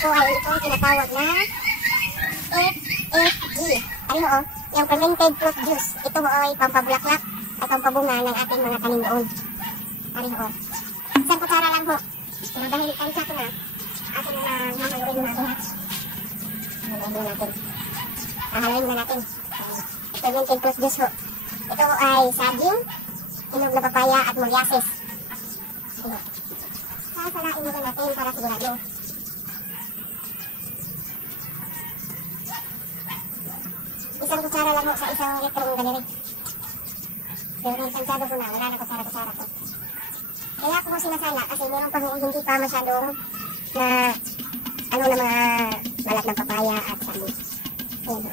po ay itong tinatawag na FFG. Ano ho, yung fermented fruit juice. Ito ho ay pampabulaklak at pampabunga ng ating mga tanim doon. Ano ho. Isang kutsara lang ho. Pero dahil tansya ko na, atin na mahaluin natin ha. Mahaluin natin. Mahaluin na natin. Fermented fruit juice ho. Ito ay saging, inog na papaya at molasses. Sasalain naman natin para sigurado. Isang kutsara lang ho sa isang litrong ganiri. Pero nang tansyado ko na, wala na kutsara-kutsara ko. Kaya ako sinasala kasi meron pa hindi pa masyadong na ano na mga balat ng papaya at saging. Ayan ho.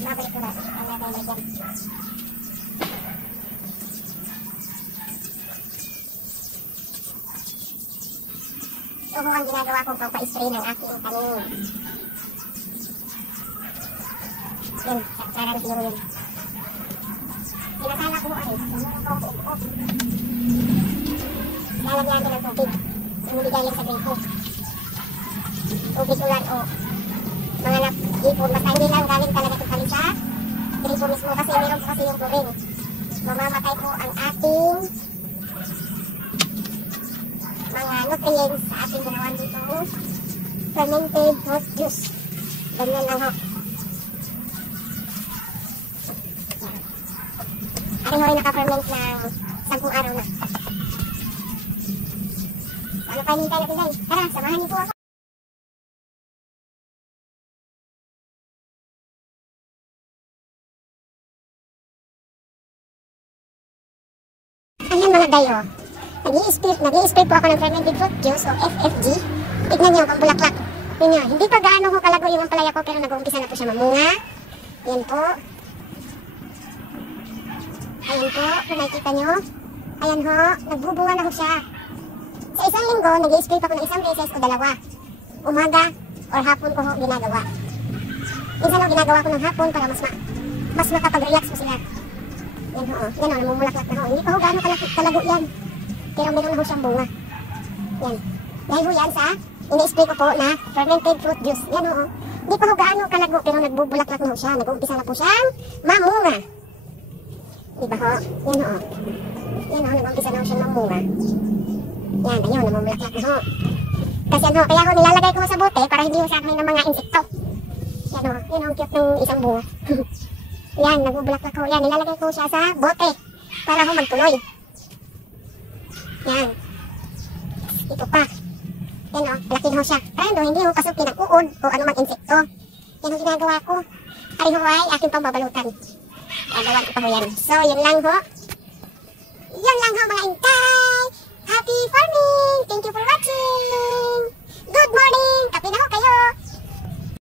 Mabalik ko na. Ang nabalik yan. Ito ho ang ginagawa kong pagpa-spray ng aking tanim. Yan, kutsara na siguro yun. Sinasala ko ay lalagyan natin ng tubig. Hindi galing sa gripo. Tubig ulan o mga napipon. Basta hindi lang galing talaga ito kali sa gripo mismo kasi meron po kasi yung chlorine. Mamamatay po ang ating mga nutrients sa ating ginawan dito. Fermented fruit juice. Ganyan lang ho. Aking ho ay naka-ferment ng 10 araw na. Ano pa hinihintay natin guys? Tara, samahan niyo po ako. Ayan mga dayo. Nag-i-spray po ako ng fermented fruit juice o FFG. Tignan niyo, pambulaklak. Tignan niyo, hindi pa gaano ko kalago yung ampalaya ko pero nag-uumpisa na po siya mamunga. Ayan po. Ayan po, kung nakikita nyo. Ayan ho, nagbubunga na ho siya. Sa isang linggo, nag-i-spray pa ko ng isang beses o dalawa. Umaga or hapon ko ho ginagawa. Minsan ho, ginagawa ko ng hapon para mas makapag-relax mo sila. Yan ho, yan ho, namumulaklak na ho. Hindi pa ho gaano kalago yan. Pero meron na ho siyang bunga. Yan. Dahil ho yan sa ini-spray ko po na fermented fruit juice. Yan ho. Hindi pa ho gaano kalago pero nagbubulaklak na ho siya. Nag-uumpisa na po siyang mamunga. Diba ho? Yan ho. Yan ho, nag-uumpisa na ho siyang mamunga. Yan, ayun, namumulaklak na ho. Kasi yan ho, kaya ho nilalagay ko sa bote para hindi ho sa akin ng mga insekto. Yan ho, yan ho, ang cute ng isang bunga. Yan, nagbubulaklak ho. Yan, nilalagay ko siya sa bote para ho magtuloy. Yan. Ito pa. Yan o, laki ho siya. Para hindi ho pasukin ang uod o anumang insekto. Yan ang ginagawa ko. Ari ho ay aking pambabalutan. Gagawan ko pa ho yan. So, yun lang ho. Yan lang ho.